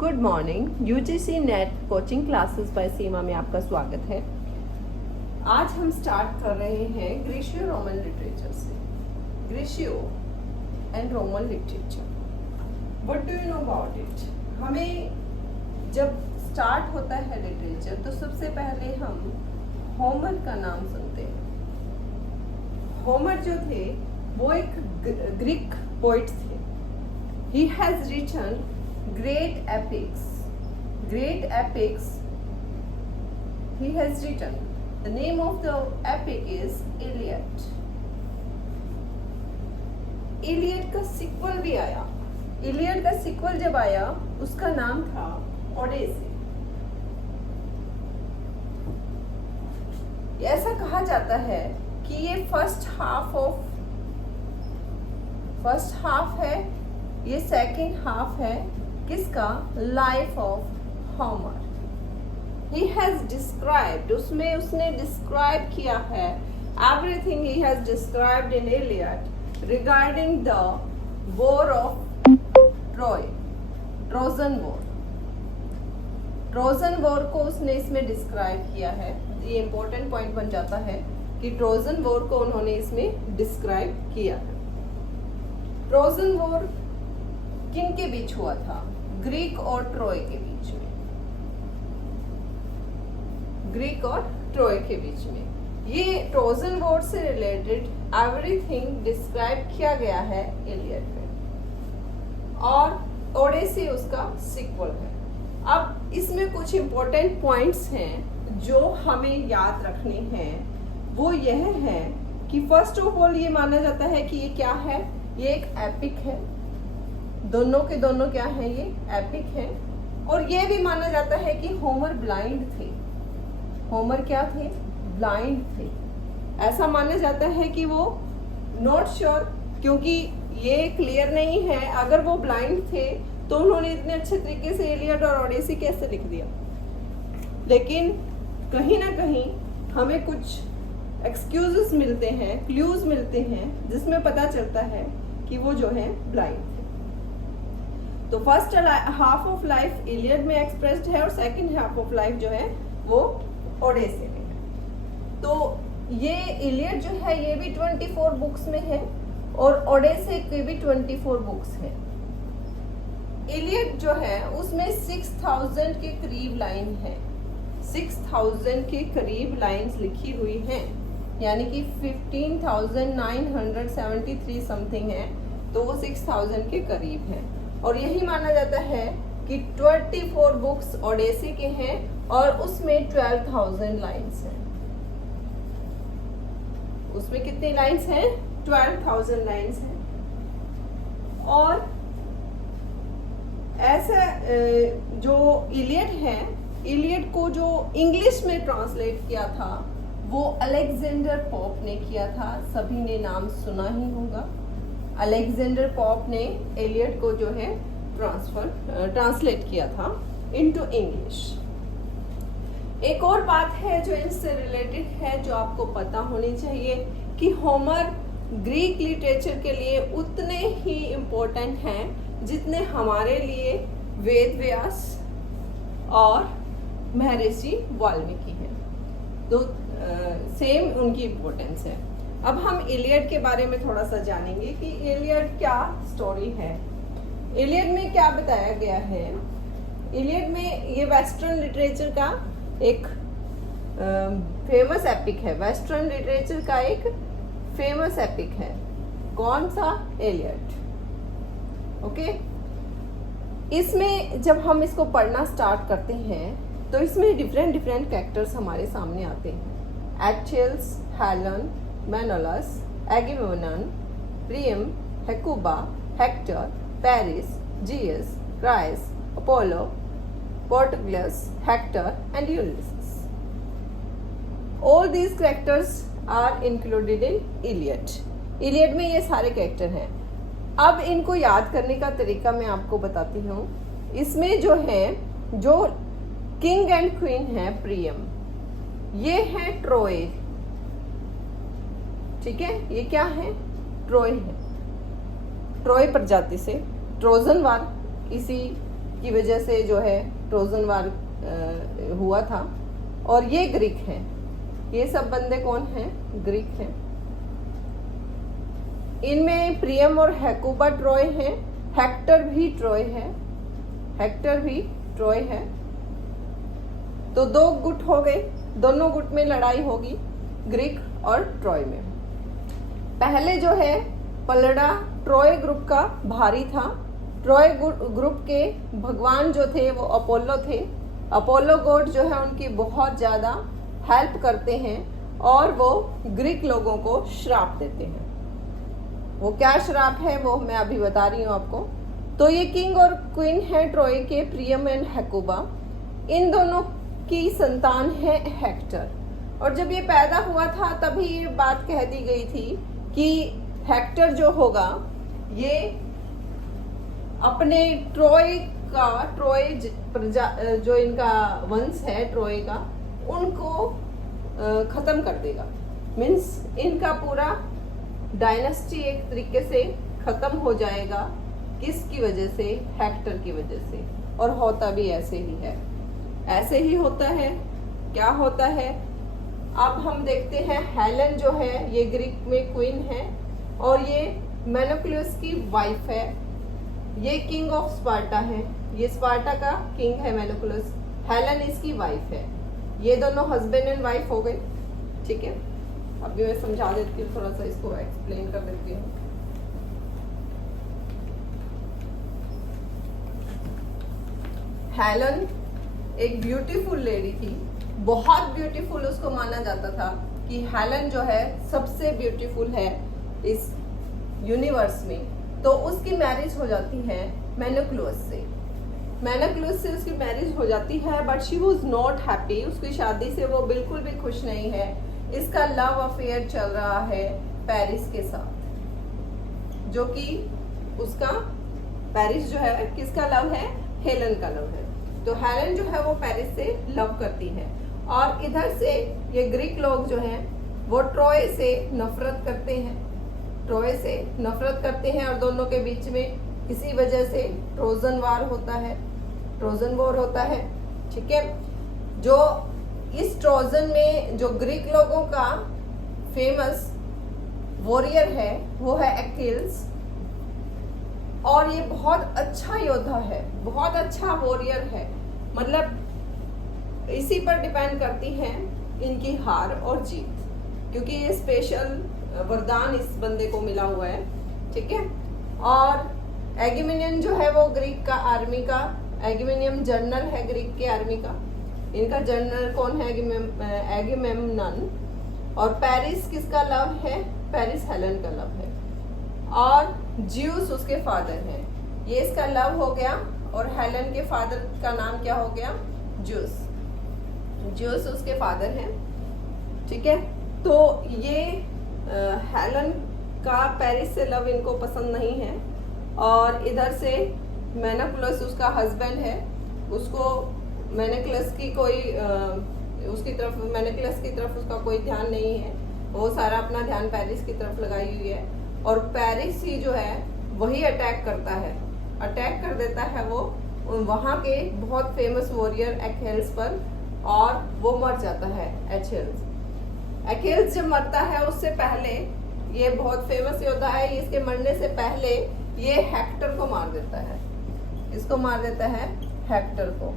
Good morning. UGC NET coaching classes by Seema में आपका स्वागत है। आज हम स्टार्ट कर रहे हैं ग्रीशियो रोमन लिटरेचर से। Greco and Roman literature, what do you know about it? हमें जब स्टार्ट होता है लिटरेचर तो सबसे पहले हम होमर का नाम सुनते हैं। होमर जो थे वो एक ग्रीक पोइट थे। He has written great epics he has written. The name of the epic is Iliad. Iliad का सीक्वल भी आया। Iliad का सीक्वल जब आया उसका नाम था ओडेसी। ऐसा कहा जाता है कि ये फर्स्ट हाफ है, ये सेकंड हाफ है किसका? Life of Homer. He has described, उसमें उसने डिस्क्राइब किया है everything he has described in Iliad regarding the war of Troy, Trojan war. Trojan war को उसने इसमें डिस्क्राइब किया है। ये इंपॉर्टेंट पॉइंट बन जाता है कि ट्रोजन वॉर को उन्होंने इसमें डिस्क्राइब किया है। ट्रोजन वॉर किन के बीच हुआ था? ग्रीक और ट्रॉय के बीच में। ग्रीक और ट्रॉय के बीच में ये ट्रोजन वॉर से रिलेटेड एवरीथिंग डिस्क्राइब किया गया है इलियड में, और ओडेसी उसका सीक्वल है। अब इसमें कुछ इंपॉर्टेंट पॉइंट्स हैं जो हमें याद रखने हैं। वो यह है कि फर्स्ट ऑफ ऑल ये माना जाता है कि ये क्या है? ये एक एपिक है। दोनों के दोनों क्या है? ये एपिक है। और ये भी माना जाता है कि होमर ब्लाइंड थे। होमर क्या थे? ब्लाइंड थे। ऐसा माना जाता है कि वो नॉट श्योर, क्योंकि ये क्लियर नहीं है। अगर वो ब्लाइंड थे तो उन्होंने इतने अच्छे तरीके से इलियड और ओडेसी कैसे लिख दिया? लेकिन कहीं ना कहीं हमें कुछ एक्सक्यूजेस मिलते हैं, क्लूज मिलते हैं, जिसमें पता चलता है कि वो जो है ब्लाइंड थे। तो first half of life Iliad में एक्सप्रेस्ड है और सेकंड हाफ ऑफ लाइफ जो है वो ओडेसी में है। तो ये इलियड जो है ये भी 24 बुक्स में है और ओडेसी के भी 24 बुक्स है। इलियड जो है उसमें 6000 के करीब लाइन है। 6000 के करीब लाइंस लिखी हुई हैं, यानी कि 15,973 समथिंग है, तो वो 6000 के करीब है। और यही माना जाता है कि 24 बुक्स ओडेसी के हैं और उसमें 12,000 लाइंस हैं। उसमें कितनी लाइंस हैं? 12,000 लाइंस हैं। और ऐसा जो इलियड है, इलियड को जो इंग्लिश में ट्रांसलेट किया था वो अलेक्जेंडर पोप ने किया था। सभी ने नाम सुना ही होगा। अलेक्जेंडर पोप ने इलियड को जो है ट्रांसलेट किया था इनटू इंग्लिश। एक और बात है जो इनसे रिलेटेड है, जो आपको पता होनी चाहिए, कि होमर ग्रीक लिटरेचर के लिए उतने ही इम्पोर्टेंट हैं जितने हमारे लिए वेद व्यास और महर्षि वाल्मीकि हैं। तो सेम उनकी इम्पोर्टेंस है। अब हम इलियड के बारे में थोड़ा सा जानेंगे कि इलियड क्या स्टोरी है। इलियड में क्या बताया गया है? इलियड में ये वेस्टर्न लिटरेचर का एक फेमस एपिक है। वेस्टर्न लिटरेचर का एक फेमस एपिक है। कौन सा? इलियड। ओके। इसमें जब हम इसको पढ़ना स्टार्ट करते हैं तो इसमें डिफरेंट कैरेक्टर्स हमारे सामने आते हैं। Achilles, Helen, Menelaus, Agamemnon, Priam, Hecuba, Hector, Paris, Zeus, Chryses, Apollo, Patroclus, Hector and Ulysses. All these characters are included in Iliad. Iliad में ये सारे कैरेक्टर हैं। अब इनको याद करने का तरीका मैं आपको बताती हूँ। इसमें जो है, जो किंग एंड क्वीन है प्रियम, ये है ट्रोय। ठीक है, ये क्या है? ट्रोय है। ट्रोय प्रजाति से ट्रोजन वार इसी की वजह से जो है ट्रोजन वार हुआ था। और ये ग्रीक हैं, ये सब बंदे कौन हैं? ग्रीक हैं। इनमें प्रियम और हेकुबा ट्रॉय हैं, हेक्टर भी ट्रॉय है, हेक्टर भी ट्रॉय है। तो दो गुट हो गए, दोनों गुट में लड़ाई होगी ग्रीक और ट्रॉय में। पहले जो है पलड़ा ट्रॉय ग्रुप का भारी था। ट्रॉय ग्रुप के भगवान जो थे वो अपोलो थे। अपोलो गॉड जो है उनकी बहुत ज़्यादा हेल्प करते हैं और वो ग्रीक लोगों को श्राप देते हैं। वो क्या श्राप है वो मैं अभी बता रही हूँ आपको। तो ये किंग और क्वीन है ट्रॉय के, प्रियम एंड हेकुबा। इन दोनों की संतान है हेक्टर। और जब ये पैदा हुआ था तभी ये बात कह दी गई थी कि हेक्टर जो होगा ये अपने ट्रॉय का, ट्रॉय प्रजा जो इनका वंश है ट्रॉय का, उनको खत्म कर देगा। मीन्स इनका पूरा डायनेस्टी एक तरीके से खत्म हो जाएगा। किसकी वजह से? हेक्टर की वजह से। और होता भी ऐसे ही है, ऐसे ही होता है। क्या होता है अब हम देखते हैं। हेलन जो है ये ग्रीक में क्वीन है और ये मेनोक्लियस की वाइफ है। ये किंग ऑफ स्पार्टा है, ये स्पार्टा का किंग है मेनोक्लियस। हेलन इसकी वाइफ है। ये दोनों हस्बैंड एंड वाइफ हो गए। ठीक है, अभी मैं समझा देती हूँ, थोड़ा सा इसको एक्सप्लेन कर देती हूँ। हेलन एक ब्यूटीफुल लेडी थी, बहुत ब्यूटीफुल। उसको माना जाता था कि हेलन जो है सबसे ब्यूटीफुल है इस यूनिवर्स में। तो उसकी मैरिज हो जाती है मेनोक्लियस से। मेनोक्लियस से उसकी मैरिज हो जाती है, but she was not happy. उसकी शादी से वो बिल्कुल भी खुश नहीं है। इसका लव अफेयर चल रहा है पेरिस के साथ, जो कि उसका पेरिस जो है किसका लव है? हेलन का लव है। तो हेलन जो है वो पेरिस से लव करती है। और इधर से ये ग्रीक लोग जो हैं वो ट्रॉय से नफरत करते हैं, ट्रॉय से नफरत करते हैं। और दोनों के बीच में किसी वजह से ट्रोजन वार होता है, ट्रोजन वॉर होता है। ठीक है, जो इस ट्रोजन में जो ग्रीक लोगों का फेमस वॉरियर है वो है अकिल्स। और ये बहुत अच्छा योद्धा है, बहुत अच्छा वॉरियर है। मतलब इसी पर डिपेंड करती है इनकी हार और जीत, क्योंकि ये स्पेशल वरदान इस बंदे को मिला हुआ है। ठीक है, और एगेमेनियन जो है वो ग्रीक का आर्मी का, एगेमेनियन जनरल है ग्रीक के आर्मी का। इनका जनरल कौन है? एगेमेमनन। और पेरिस किसका लव है? पेरिस हेलन का लव है। और ज्यूस उसके फादर हैं। ये इसका लव हो गया। और हेलन के फादर का नाम क्या हो गया? ज्यूस। ज्यूस उसके फादर हैं। ठीक है, तो ये हेलन का पेरिस से लव इनको पसंद नहीं है। और इधर से मेनोक्लियस उसका हस्बैंड है, उसको मेनोक्लियस की कोई उसकी तरफ, मेनोक्लियस की तरफ उसका कोई ध्यान नहीं है। वो सारा अपना ध्यान पेरिस की तरफ लगाई हुई है। और पेरिस ही जो है वही अटैक करता है, अटैक कर देता है वो वहाँ के बहुत फेमस वॉरियर अकिल्स पर, और वो मर जाता है। अकिल्स जब मरता है उससे पहले, ये बहुत फेमस योद्धा है, इसके मरने से पहले ये हेक्टर को मार देता है। इसको मार देता है, हेक्टर को।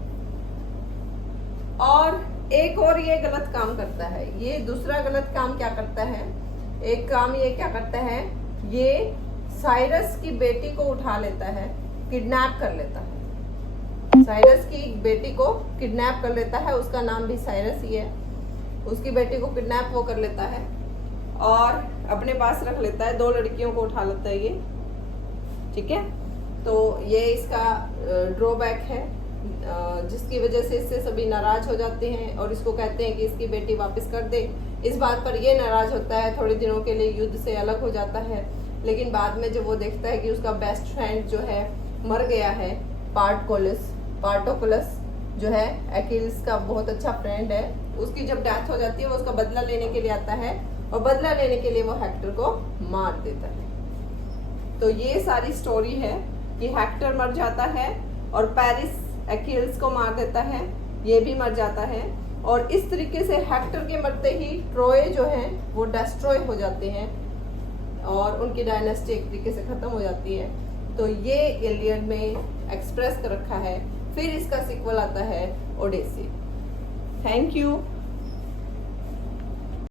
और एक और ये गलत काम करता है। ये दूसरा गलत काम क्या करता है? एक काम ये क्या करता है, ये साइरस की बेटी को उठा लेता है, किडनैप कर लेता है। साइरस की बेटी को किडनैप कर लेता है, उसका नाम भी साइरस ही है। उसकी बेटी को किडनैप वो कर लेता है और अपने पास रख लेता है। 2 लड़कियों को उठा लेता है ये। ठीक है, तो ये इसका ड्रॉबैक है, जिसकी वजह से इससे सभी नाराज हो जाते हैं और इसको कहते हैं कि इसकी बेटी वापस कर दे। इस बात पर ये नाराज होता है, थोड़े दिनों के लिए युद्ध से अलग हो जाता है। लेकिन बाद में जब वो देखता है कि उसका बेस्ट फ्रेंड जो है मर गया है, पार्टोकुलस जो है अकिल्स का बहुत अच्छा फ्रेंड है, उसकी जब डेथ हो जाती है वो उसका बदला लेने के लिए आता है और बदला लेने के लिए वो हेक्टर को मार देता है। तो ये सारी स्टोरी है कि हेक्टर मर जाता है और पैरिस अकील्स को मार देता है, ये भी मर जाता है। और इस तरीके से हेक्टर के मरते ही ट्रोय जो है वो डिस्ट्रॉय हो जाते हैं और उनकी डायनेस्टी एक तरीके से खत्म हो जाती है। तो ये इलियड में एक्सप्रेस कर रखा है। फिर इसका सीक्वल आता है ओडेसी। Thank you.